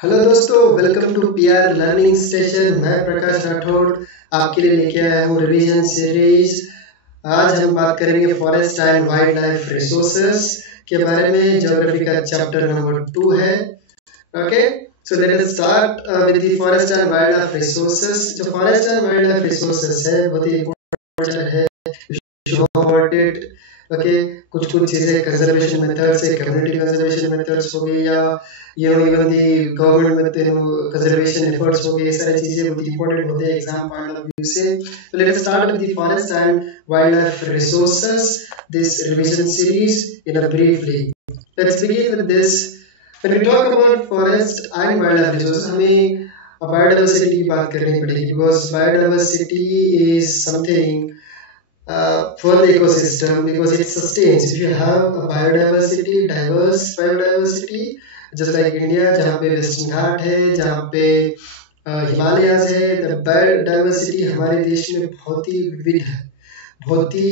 Hello दोस्तों, welcome to PR learning station. मैं प्रकाश राठौड़ आपके लिए लेके आया हूँ रिवीजन सीरीज। आज हम बात करेंगे forest and wildlife resources के बारे में। ज्योग्राफी का चैप्टर नंबर 2 है। Okay, so let us start with the forest and wildlife resources. जो forest and wildlife resources है बहुत ही इंपॉर्टेंट है। ओके, कुछ कुछ चीजें कंजर्वेशन मेथड्स है, कम्युनिटी कंजर्वेशन मेथड्स हो गई, या even the government conservation efforts हो गए, ये सारी चीजें बहुत इंपॉर्टेंट होते हैं एग्जाम पॉइंट ऑफ व्यू से। तो let us start with the forest and wildlife resources this revision series in a briefly. Let's begin with this. When we talk about forest and wildlife resources, हमें biodiversity की बात करनी पड़ेगी, because biodiversity is something for the ecosystem, because it sustains. If you have a biodiversity, diverse biodiversity, just like India, जहाँ पे western घाट है, जहाँ पे हिमालयाज है, the biodiversity हमारे देश में बहुत ही विविध है, बहुत ही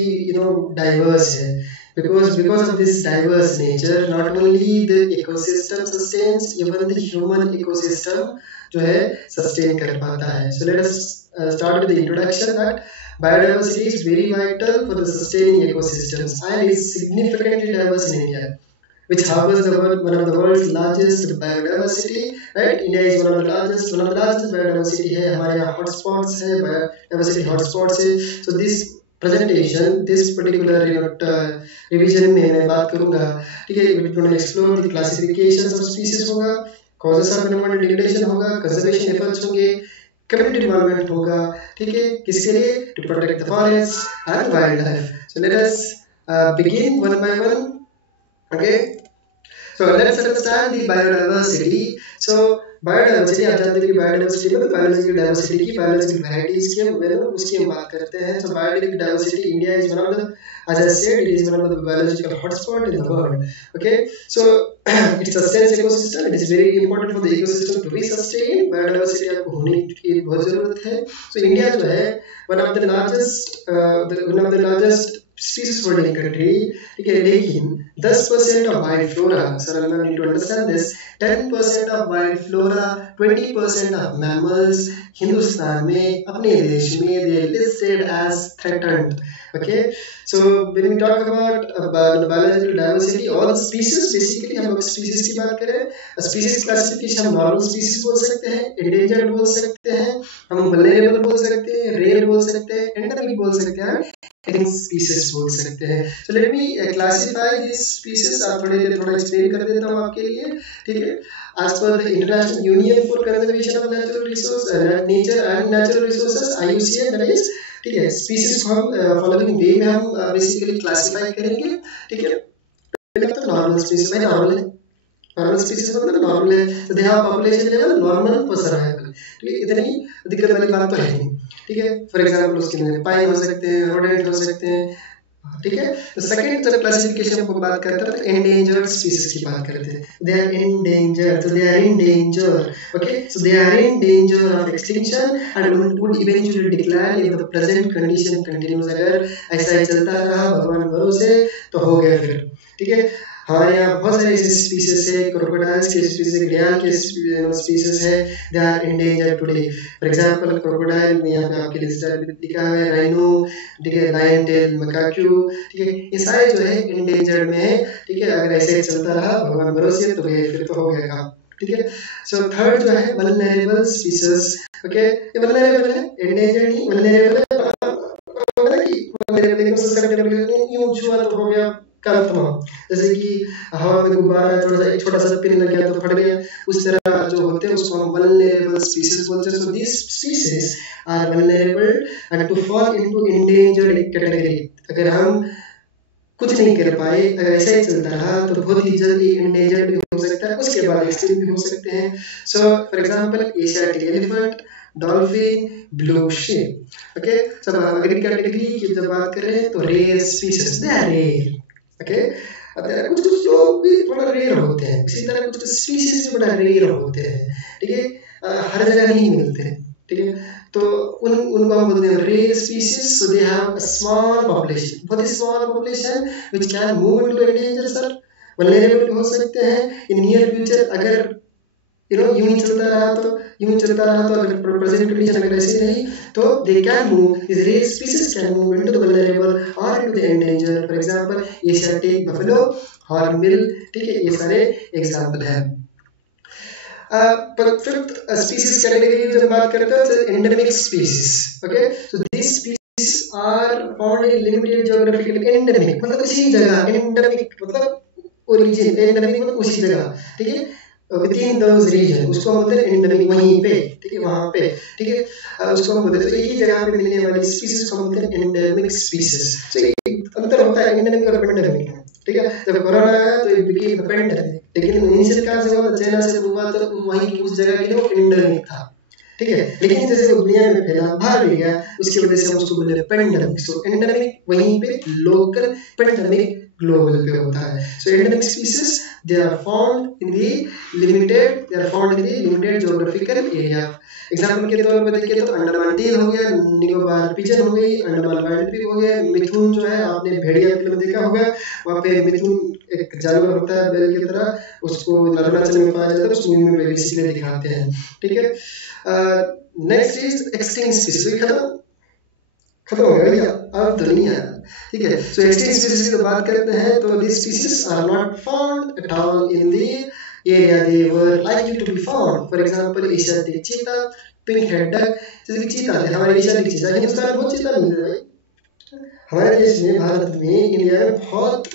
diverse है। Because of this diverse nature, not only the ecosystem sustains, even the human ecosystem जो है sustain कर पाता है। So let us start with the introduction that biodiversity is very vital for the sustaining ecosystems and is significantly diverse in India, which harbors one of the world's largest biodiversity. Right, India is one of the largest biodiversity है। हमारे यहाँ hotspots है, biodiversity hotspots है। So this presentation, this particular revision में मैं बात करूँगा, ठीक है, we're going to explore the classifications of species होगा, causes of environmental degradation होगा, conservation efforts होंगे, कम्युनिटी इन्वॉल्वमेंट होगा, ठीक है, किसके लिए? To protect the forest and wildlife. So let us begin one by one. Okay, so let's understand the biodiversity. So biodiversity, आप जानते हैं कि biodiversity में biological diversity की, biological varieties की उसकी हम बात करते हैं। So biological diversity, India is one of the, as I said, it is one of the biological hotspot in the world. Okay, so it sustains ecosystem. It is very important for the ecosystem to be sustained. Biodiversity आपको होने की बहुत जरूरत है। So India जो है one of the largest species holding country, ठीक है, लेकिन 10% of wild flora, sir, I need to understand this, 10% of wild flora, 20% of mammals Hindustan में, अपने देश में, they are listed as threatened. Okay, so when we talk about biological diversity, all species, basically हम लोग species की बात करें, species classification हम normal species बोल सकते हैं, endangered बोल सकते हैं, हम vulnerable बोल सकते हैं, rare बोल सकते हैं, endemic बोल सकते हैं, species बोल सकते हैं। So let me classify these species। आप थोड़ा explain कर देता हूँ आपके लिए, ठीक है। As per the International Union for Conservation of Natural Resources, Nature and Natural Resources, IUCN, that is, ठीक है, species को हम following way में हम basically classify करेंगे, ठीक है। पहले तो normal species में normal है, normal species मतलब normal है, so they have population level normal for survival, ठीक है, इतनी दिक्कत वाली बात तो है नहीं, ठीक है। फॉर एग्जांपल उसके अंदर पाइन हो सकते हैं, रोडेंट हो सकते हैं, ठीक है। तो सेकंड जब क्लासिफिकेशन की बात करते हैं तो एंडेंजर्ड स्पीशीज की बात करते हैं। They are endangered, so they are in danger, okay, so they are in danger of extinction and would eventually decline if the present condition continues। अगर ऐसा ही चलता रहा भगवान भरोसे तो हो गया फिर, ठीक है। हमारे यहाँ बहुत सारे ऐसे स्पीसीज है, क्रोकोडाइल्स के स्पीसीज है, घड़ियाल के स्पीसीज है, they are endangered today. For example crocodile में यहाँ पे आपके लिए लिखा है राइनो, ठीक है, लायन टेल मैकाक्यू, ठीक है, ये सारे जो है इंडेंजर्ड में है, ठीक है। अगर ऐसे चलता रहा भगवान भरोसे तो फिर तो हो गया काम, ठीक है। सो थर्ड जो है वल्नरेबल स्पीसीज। ओके, ये वल्नरेबल है, इंडेंजर्ड नहीं, वल्नरेबल है। वल्नरेबल एकदम यूं छुआ तो हो गया काम तमाम। जैसे कि हवा में गुब्बारा छोटा सा पिन लग गया तो फट गया, उस तरह जो होते हैं उसको हम वल्नरेबल स्पीशीज बोलते हैं। So this species are vulnerable and to fall into endangered category. अगर हम कुछ नहीं कर पाए, अगर ऐसा ही चलता रहा तो बहुत ही जल्दी इंडेंजर्ड भी हो सकता है, उसके बाद एक्सटिंक्ट भी हो सकते हैं। So for example Asiatic elephant, dolphin, blue sheep. Okay, सब अगली कैटेगरी की जब बात करें तो rare species, they are rare. Okay, कुछ कुछ लोग भी थोड़ा रेयर होते हैं, इसी तरह कुछ स्पीशीज भी बड़ा रेयर होते हैं, ठीक है, हर जगह नहीं मिलते, ठीक है। तो उनको हम बोलते हैं rare species. So they have a small population, बहुत ही small population which can move into endanger, sir, vulnerable हो सकते हैं इन नियर फ्यूचर। अगर यूं ही चलता रहा तो अगर प्रेजेंट कंडीशन अगर ऐसी रही तो they can move, these rare species can move into the vulnerable or into the endangered, for example Asiatic buffalo, hornbill, ठीक है, ये सारे एग्जांपल है। पर फिफ्थ स्पीसीज कैटेगरी जब बात करते हैं endemic species, okay, so this species are found in limited geographical, endemic मतलब इसी जगह, एंडेमिक मतलब ओरिजिन, एंडेमिक मतलब उसी जगह, ठीक है, विद इन दोज रीजन, उसको हम बोलते हैं एंडेमिक, वहीं पे, ठीक है, वहां पे, ठीक है, उसको हम बोलते हैं, तो एक ही जगह पे मिलने वाली स्पीसीज को बोलते हैं एंडेमिक स्पीसीज। तो अंतर होता है एंडेमिक और पेंडेमिक, ठीक है, जब कोरोना आया तो ये बिकेम पेंडेमिक, लेकिन इनिशियल कहां से हुआ, चाइना से हुआ, तो वहीं की उस जगह के लिए वो एंडेमिक था, ठीक है, लेकिन जैसे वो दुनिया में फैला, बाहर भी गया, उसकी वजह से हम उसको बोले पेंडेमिक। सो एंडेमिक वहीं पे लोकल, पेंडेमिक ग्लोबल पे होता है। So endemic species they are found in the limited geographical area। Example के तौर पर देखिए तो अंडमान टील हो गया, निकोबार पिजन हो गई, अंडमान वाइल्ड पिग हो गया, मिथुन जो है आपने भेड़िया फिल्म देखा होगा, वहाँ पे मिथुन एक जानवर होता है बैल की तरह, उसको अरुणाचल में पाया जाता है, उसको मूवी में बेसिकली दिखाते हैं, ठीक है। नेक्स्ट इज एक्सटिंक्ट स्पीसीज, खत्म हो गया भैया, अब तो नहीं है, ठीक है। सो एक्सटिंक्ट स्पीसीज की बात करते हैं तो this species are not found at all in the area they were likely to be found, for example Asiatic cheetah, pink head duck, जैसे कि चीता थे हमारे एशियाटिक चीता, हिंदुस्तान में बहुत चीता मिलते हैं भाई, हमारे देश में, भारत में, इंडिया में बहुत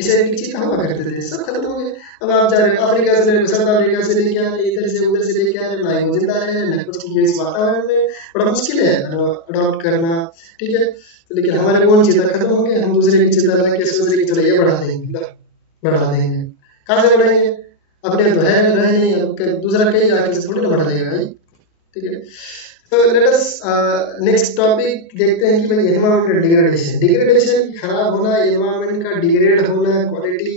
एशियाटिक चीता हुआ करते थे, सब खत्म हो गए। अब आप जा रहे अफ्रीका से, साउथ अफ्रीका से लेके आ रहे, इधर से उधर से लेके आ रहे, ना वो जिंदा रहे ना कुछ, इस वातावरण में बड़ा मुश्किल है अडॉप्ट करना, ठीक है, लेकिन हमारे कौन चीता खत्म हो गए, हम दूसरे की चीता लगा के सोच रहे चलो ये बढ़ा देंगे, कहाँ से बढ़ाएंगे, अपने तो है रहे नहीं, अब दूसरा कहीं आके से थोड़ी ना बढ़ा देगा भाई, ठीक है। तो लेट अस नेक्स्ट टॉपिक देखते हैं कि भाई एनवायरमेंटल डिग्रेडेशन, खराब होना, एनवायरमेंट का डिग्रेड होना, क्वालिटी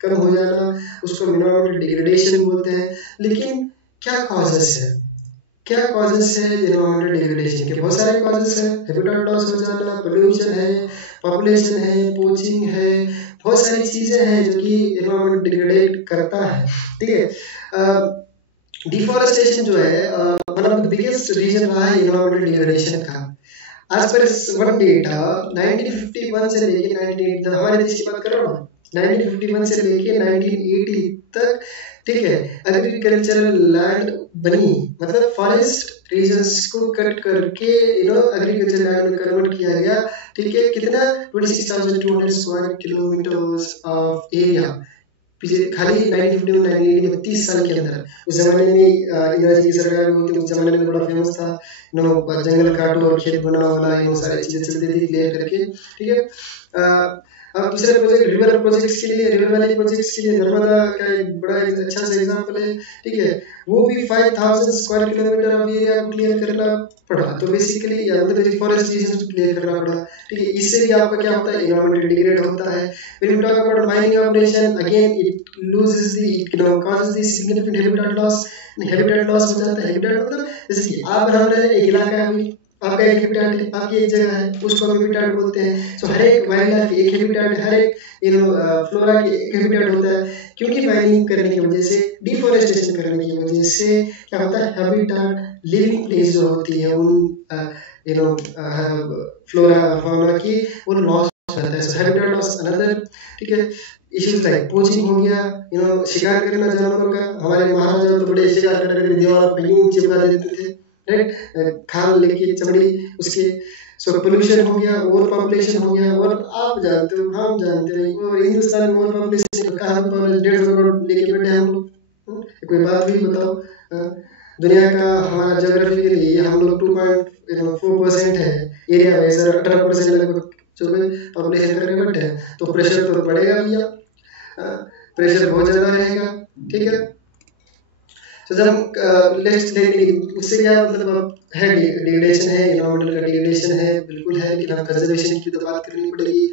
कम हो जाना, उसको एनवायरमेंटल डिग्रेडेशन बोलते हैं। लेकिन क्या कॉजेस है एनवायरमेंटल डिग्रेडेशन के? बहुत सारे कॉजेस हैं, हैबिटेट लॉस हो जाना, पोल्यूशन है, पॉपुलेशन है, पोचिंग है, बहुत सारी चीजें हैं जो कि एनवायरमेंट डिग्रेड करता है, ठीक है। डिफॉरेस्टेशन जो है one of the biggest reason रहा है एनवायरमेंटल डिग्रेडेशन का। आज पर वन डेटा 1951 से लेके 1980 हमारे देश की बात कर रहा हूँ, 1951 से लेके 1980 तक, ठीक है, एग्रीकल्चरल लैंड बनी, मतलब फॉरेस्ट रीजन्स को कट करके एग्रीकल्चर लैंड में कन्वर्ट किया गया, ठीक है, कितना 26,200 स्क्वायर किलोमीटर्स ऑफ एरिया, खाली 1950 में 30 साल के अंदर। उस जमाने में इंदिरा जी की सरकार होती थी, उस जमाने में बड़ा फेमस था, जंगल काटो और खेत बनाओ वाला, ये सारी चीजें चलती थी क्लियर करके, ठीक है। अब दूसरे प्रोजेक्ट रिवर प्रोजेक्ट्स के लिए, रिवर वैली प्रोजेक्ट्स के लिए नर्मदा का एक बड़ा अच्छा सा एग्जांपल है, ठीक है, वो भी 5000 स्क्वायर किलोमीटर ऑफ एरिया को क्लियर करना पड़ा, तो बेसिकली मतलब फॉरेस्ट रीजन को क्लियर करना पड़ा, ठीक है। इससे भी आपका क्या होता है, एनवायरमेंटल डिग्रेड होता है। When you talk about mining operation, again it loses the causes the significant habitat loss, हो जाता है। हैबिटेट मतलब जैसे कि आप रह रहे एक इलाका है, आपका एक हैबिटेट है, आपकी एक जगह है, उसको हम हैबिटेट बोलते हैं। सो हर एक वाइल्ड लाइफ एक हैबिटेट, हर एक फ्लोरा की एक हैबिटेट होता है, क्योंकि माइनिंग करने की वजह से, डिफॉरेस्टेशन करने की वजह से क्या होता है, हैबिटेट, लिविंग प्लेस जो होती है उन फ्लोरा फौना की, वो लॉस होता है। सो हैबिटेट लॉस अनदर, ठीक है। इश्यूज लाइक पोचिंग हो गया, शिकार करना जानवरों का, हमारे महाराजा तो बड़े शिकार करके दीवार पर यूं चिपका देते थे, राइट, खाल लेके चमड़ी उसके। सो पोल्यूशन हो गया, ओवर पॉपुलेशन हो गया, और आप जानते हो, हम जानते हैं, और हिंदुस्तान में ओवर पॉपुलेशन का 150 करोड़ लेके बैठे हैं हम लोग, कोई बात भी बताओ। दुनिया का हमारा ज्योग्राफिकली हम लोग 2.4% है एरिया में, 18% लगभग जो पॉपुलेशन करके बैठे हैं, तो प्रेशर तो बढ़ेगा भैया, प्रेशर बहुत ज्यादा रहेगा, ठीक है। तो जब उससे क्या मतलब है, डिग्रेडेशन है, एनवायरमेंटल का डिग्रेडेशन है, बिल्कुल है, लेकिन हम कंजर्वेशन की तो बात करनी पड़ेगी,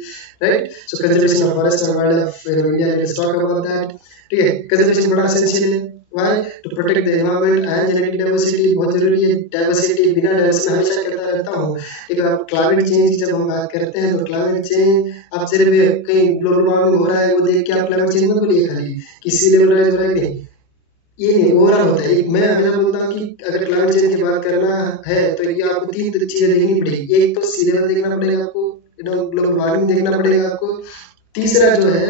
right. So conservation of forest and wildlife in India, let's talk about that, ठीक है। कंजर्वेशन बड़ा एसेंशियल है, why, to protect the environment and genetic diversity, बहुत जरूरी है डाइवर्सिटी, बिना डाइवर्सिटी मैं हमेशा कहता रहता हूँ, ठीक है। क्लाइमेट चेंज की जब हम बात करते हैं तो क्लाइमेट चेंज आप सिर्फ कहीं ग्लोबल वार्मिंग हो रहा है वो देख के आप क्लाइमेट चेंज मत बोलिए खाली, किसी लेवल राइज हो रहा है कि नहीं, ये नहीं ओवरऑल होता है। मैं हमेशा बोलता हूँ कि अगर क्लाइमेट चेंज की बात करना है तो ये आपको 3 चीजें देखनी पड़ेगी। एक तो सी लेवल देखना पड़ेगा आपको, ग्लोबल वार्मिंग देखना पड़ेगा आपको, तीसरा जो है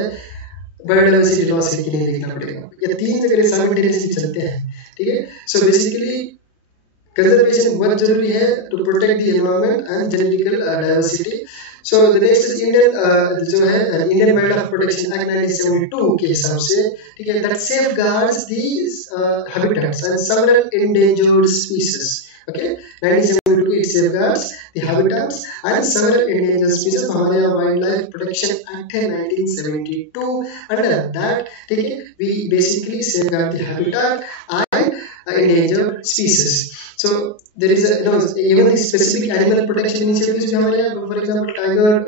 बायोडाइवर्सिटी लॉस है कि नहीं देखना पड़ेगा। ये 3 जगह साइमल्टेनियसली चलते हैं, ठीक है। सो बेसिकली conservation बहुत जरूरी है to protect the environment and genetical diversity. So the next is Indian जो है Indian Wildlife Protection Act 1972 के हिसाब से, ठीक है, that safeguards these habitats and several endangered species. Okay, 1972 it safeguards the habitats and several endangered species. हमारे यहाँ Wildlife Protection Act है 1972, under that, ठीक है, we basically safeguard the habitat and endangered species. So there is even the specific animal protection initiatives भी हमारे यहाँ, for example tiger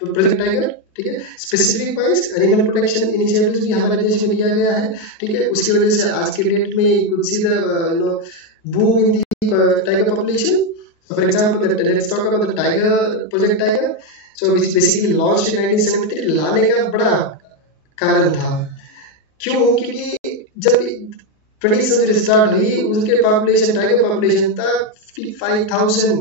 project tiger, ठीक है, specific wise animal protection initiatives भी हमारे देश में किया गया है, ठीक है। उसकी वजह से आज के डेट में you could see the boom in the tiger population. For example, let's talk about the tiger project tiger, so which basically launched in 1973. लाने का बड़ा कारण था, क्यों? क्योंकि जब 20th century स्टार्ट हुई, उसके पॉपुलेशन टाइगर पॉपुलेशन था 55,000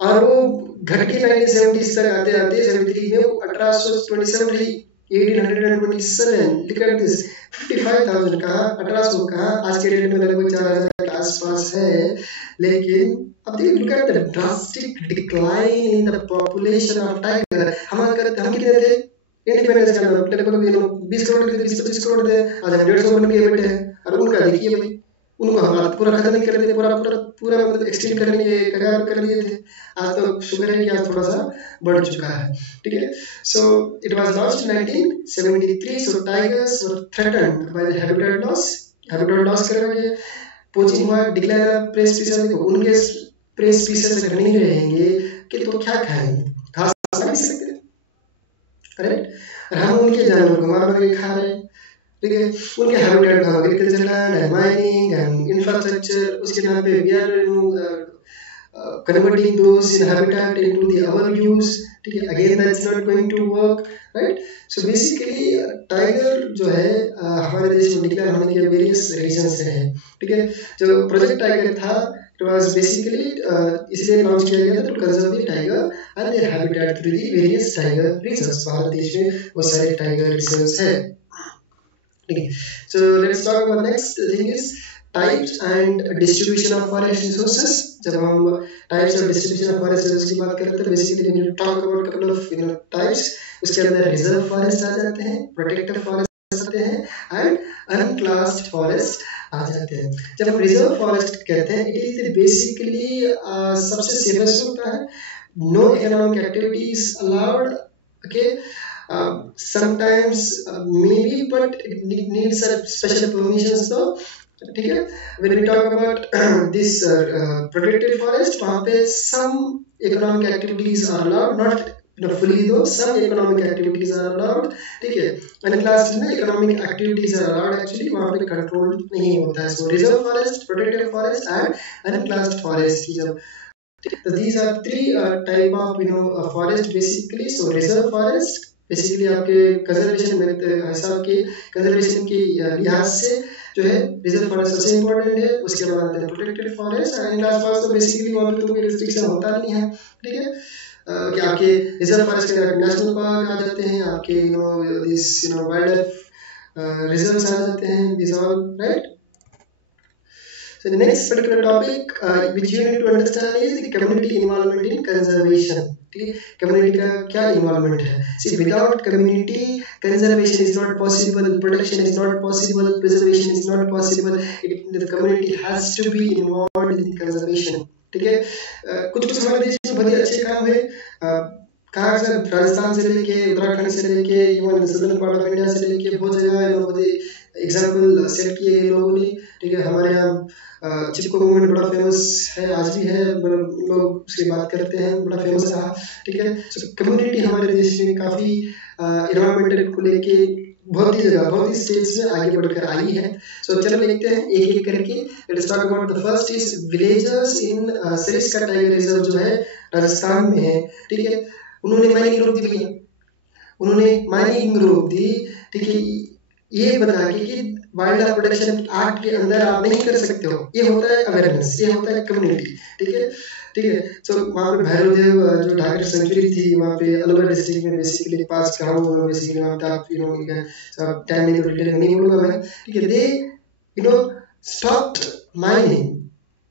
और वो घट के 1970s तक आते आते 73 में 1827 1827, look at this, 55,000 का 1800 का आज के डेट में लगभग 4,000 के आसपास है। लेकिन अब देखिए, look at the drastic decline in the population of tiger. हम कितने थे इंडिपेंडेंस के अंदर, लगभग 20 करोड़ थे, 20-25 करोड़ थे, आज हम 150 बन के बैठे हैं। और उनका देखिए भाई, उनको हमारा पूरा खत्म नहीं कर दिए, पूरा मतलब एक्सटेंड करने के कगार कर लिए थे। आज तो शुगर है कि आज थोड़ा सा बढ़ चुका है, ठीक है। So it was launched in 1973. So tigers were threatened by the habitat loss करके पोचिंग हुआ, डिक्लाइन ऑफ प्रे स्पीशीज। देखो, उनके प्रे स्पीशीज अगर नहीं रहेंगे कि तो क्या खाएंगे? घास खा नहीं सकते, करेक्ट। और हम उनके जानवर को मार के खा रहे हैं, ठीक है। उनके हैबिटेट का agriculture land and mining and infrastructure, उसके नाम पे we are converting those in habitat into the our use, ठीक है। Again that's not going to work, right? So basically tiger जो है हमारे देश में डिक्लेयर होने के वेरियस रीजंस हैं, ठीक है। जो प्रोजेक्ट टाइगर था, it was basically इसलिए लॉन्च किया गया था to conserve the tiger and their habitat through the various tiger reserves. Bharat देश में बहुत सारे टाइगर रिजर्व्स हैं, ठीक है। So let's talk about next thing is types and distribution of forest resources. जब हम types और distribution of forest resources की बात करते हैं, basically we need to talk about couple of types. उसके अंदर reserve forest आ जाते हैं, protected forest आते हैं and unclassed forest आ जाते हैं। जब हम reserve forest कहते हैं, it is basically सबसे safest होता है, no economic activities allowed, okay. Sometimes maybe but it needs special permissions though, ठीक है। When we talk about this protected forest, वहाँ पे some economic activities are allowed, not fully though, some economic activities are allowed, ठीक है। unclassed में economic activities are allowed, actually वहाँ पे control नहीं होता है। So reserve forest, protected forest and unclassed forest की जब, so these are 3 type of forest basically. So reserve forest basically आपके कंजर्वेशन में हिसाब के कंजर्वेशन की लिहाज से जो है रिजर्व फॉरेस्ट सबसे इम्पोर्टेंट है। उसके बाद आते हैं protected forest and class forest, तो बेसिकली वहाँ पे तो कोई रिस्ट्रिक्शन होता नहीं है, ठीक है। कि आपके रिजर्व फॉरेस्ट के अंदर नेशनल पार्क आ जाते हैं, आपके दिस वाइल्ड लाइफ रिजर्व्स आ जाते हैं, this all right. So the next particular topic which you need to understand is the community involvement in conservation. Community का क्या involvement है? See, without community, conservation is not possible, protection is not possible, preservation is not possible. The community has to be involved in conservation. ठीक है। कुछ हमारे देश में बहुत अच्छे काम है, कहाँ से राजस्थान से लेके उत्तराखंड से लेके even southern part of India से लेके बहुत जगह एग्जाम्पल सेट किए गए लोगों ने, ठीक है। हमारे यहाँ चिपको मूवमेंट बड़ा फेमस है, आज भी है, लोग उसकी बात करते हैं, बड़ा फेमस रहा, ठीक है। सो कम्युनिटी हमारे देश में काफी एनवायरमेंटल को लेके बहुत ही जगह बहुत ही स्टेज में आगे बढ़कर आई है। सो चलो देखते हैं एक एक करके। Let's talk about the first is villagers in Sariska tiger reserve जो है राजस्थान में है, ठीक है। उन्होंने माइनिंग रोक दी भैया, उन्होंने माइनिंग रोक दी, ठीक है। ये बता कि वाइल्ड लाइफ प्रोटेक्शन एक्ट के अंदर आप नहीं कर सकते हो, ये होता है अवेयरनेस, ये होता है कम्युनिटी। ठीक है, ठीक है। सो वहाँ पे भैरवदेव जो ढाकर सेंचुरी थी वहाँ पे अलवर डिस्ट्रिक्ट में बेसिकली 5 गाँव बेसिकली वहाँ पे आप टाइम नहीं तो डिटेल नहीं बोलूँगा मैं। ठीक है, दे स्टॉप्ड माइनिंग।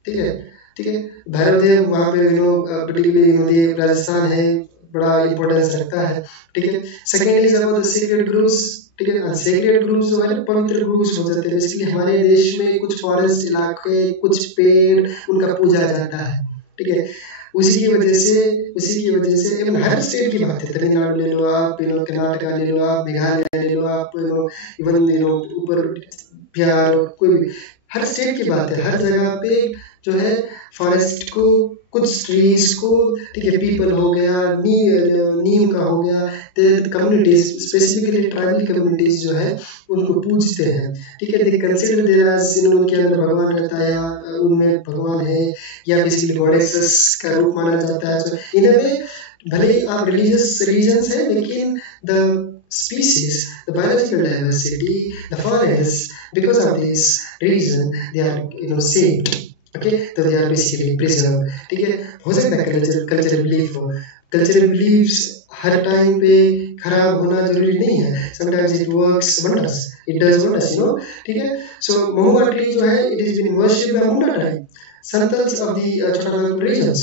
ठीक है, ठीक है। भैरवदेव वहाँ पे पर्टिकुलरली राजस्थान है, बड़ा इंपॉर्टेंस रखता है। ठीक है। Secondly the secret groups. ठीक है, सीक्रेट ग्रुप्स जो है पवित्र ग्रुप्स हो जाते हैं। बेसिकली हमारे देश में कुछ फॉरेस्ट इलाके, कुछ पेड़ उनका पूजा जाता है। ठीक है, उसी की वजह से इवन हर स्टेट की बात है, तमिलनाडु ले लो आप, कर्नाटका ले लो आप, मेघालय ले लो आप, इवन ऊपर बिहार, कोई भी हर स्टेट की बात है, हर जगह पे जो है फॉरेस्ट को, कुछ ट्रीज को, ठीक है, पीपल हो गया, नीम का हो गया, कम्युनिटीज स्पेसिफिकली ट्राइबल कम्युनिटीज जो है उनको पूजते हैं। ठीक है, दे कंसीडर देयर एज उनके अंदर भगवान रहता है या उनमें भगवान है या बेसिकली गॉडेसेस का रूप माना जाता है। तो इन वे भले आप रिलीजियस रीजन्स है, लेकिन the species, the biological diversity, the forest, because of this reason they are saved. Okay, तो they are basically preserved. ठीक है, हो सकता है कल्चरल बिलीफ हो, कल्चरल बिलीफ्स हर टाइम पे खराब होना जरूरी नहीं है। sometimes it works wonders, it does wonders, ठीक है। so महूआ ट्री जो है it is been worshipped by Munda tribe, Santhals of the Chota regions,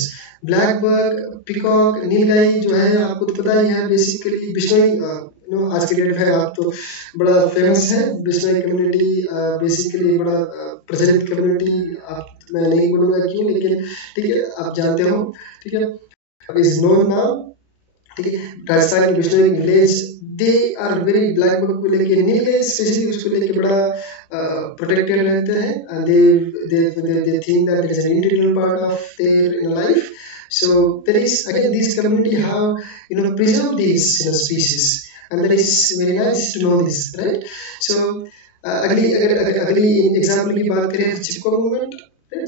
black bird, peacock, nilgai जो है आपको तो पता ही है बेसिकली बिश्नोई आज के डेट में आप तो बड़ा फेमस है बिश्नोई कम्युनिटी, बेसिकली बड़ा प्रचलित कम्युनिटी। आप मैं नहीं बोलूँगा क्यों, लेकिन ठीक है आप जानते हो। ठीक है, अब इज नोन नाउ। ठीक है, राजस्थान की Bishnoi village they are very black bird को लेके, नीलगाई स्पेशली उसको लेके बड़ा प्रोटेक्टेड रहते हैं, and they think that it is an integral part of their life. So there is again these community have preserved these species, and that is very nice to know this, right? So अगली example की बात करें चिपको movement.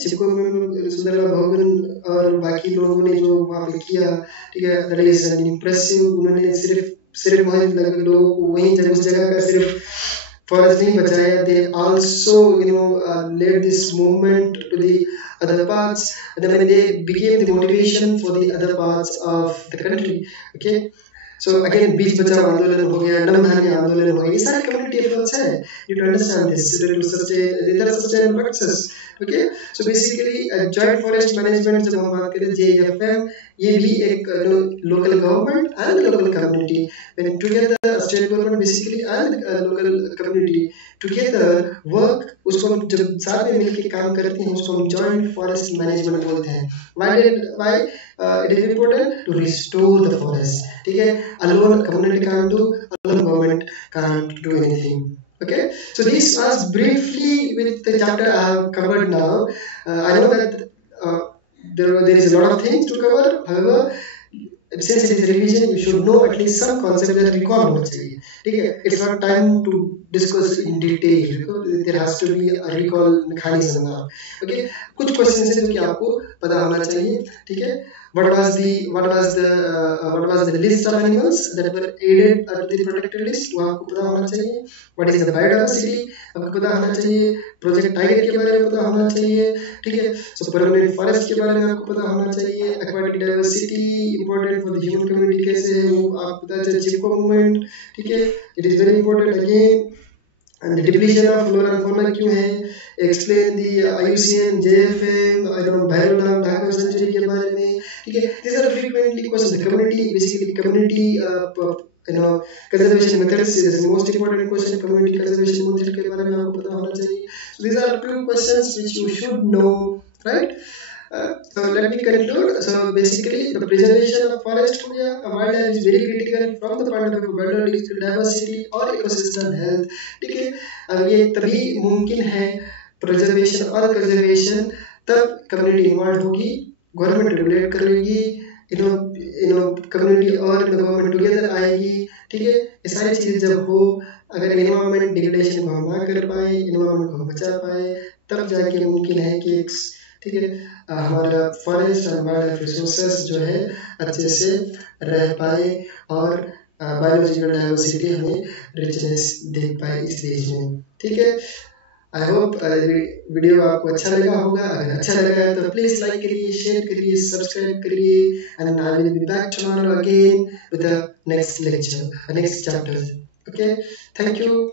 चिपको movement Sundarlal Bahuguna और बाकी लोगों ने जो वहाँ पे किया, ठीक है, दैट इज एन इम्प्रेसिव। उन्होंने सिर्फ वहीं लोगों को वहीं उस जगह का सिर्फ forest नहीं बचाया, they also led this movement to the other parts, and then they became the motivation for the other parts of the country. Okay, so again बीज बचाओ आंदोलन हो गया, नमधान्य आंदोलन हो गया, ये सारे कम्युनिटी एफर्ट्स हैं। You to understand this, to sustain practices. Okay, so basically joint forest management जब हम बात करें JFM, ये भी एक local government and local community when together state government basically and local community together work, उसको हम जब साथ में मिलकर काम करते हैं उसको हम joint forest management बोलते हैं। Why it is important to restore the forest. ठीक है, alone community can't do, alone government can't do anything. Okay, so this was briefly with the chapter I have covered now. I know that there is a lot of things to cover. However, since it is revision, you should know at least some concept that recall होना चाहिए। ठीक है, it's not time to discuss in detail because there has to be a recall mechanism now. Okay, कुछ questions हैं जो कि आपको पता होना चाहिए। ठीक है, what was the list of animals that were added to the protected list, वो आपको पता होना चाहिए। what is the biodiversity आपको पता होना चाहिए। प्रोजेक्ट टाइगर के बारे में पता होना चाहिए। ठीक है, so permanent forest के बारे में आपको पता होना चाहिए। aquatic diversity important for the human community कैसे है वो आप पता चाहिए। चिपको मूवमेंट, ठीक है, it is very important again, and the depletion of flora and fauna क्यों है, explain the IUCN, JFM, Bhairavnath Dhaka sanctuary के बारे में। ठीक है, these are frequently questions. The community basically conservation methods is the most important question. community conservation method के बारे में आपको पता होना चाहिए। So these are two questions which you should know, right? So let me conclude. So basically the preservation of forest हो गया, wildlife is very critical from the point of view biological diversity और ecosystem health। ठीक है, ये तभी मुमकिन है preservation और conservation तब community involved होगी, गवर्नमेंट रेगुलेट करेगी, कम्युनिटी और गवर्नमेंट टुगेदर आएगी। ठीक है, ये सारी चीजें जब हो, अगर एनवायरमेंट डिग्रेडेशन को हम ना कर पाए, एनवायरमेंट को हम बचा पाए, तब जाके मुमकिन है कि ठीक है हमारा फॉरेस्ट और वाइल्ड लाइफ रिसोर्सेस जो है अच्छे से रह पाए और बायोलॉजिकल डाइवर्सिटी हमें रिचनेस देख पाए इस देश में। ठीक है, आई होप वीडियो आपको अच्छा लगा होगा। अगर अच्छा लगा है तो प्लीज लाइक करिए, शेयर करिए, सब्सक्राइब करिए, and I will be back tomorrow again with the next lecture, next chapter. Okay, thank you.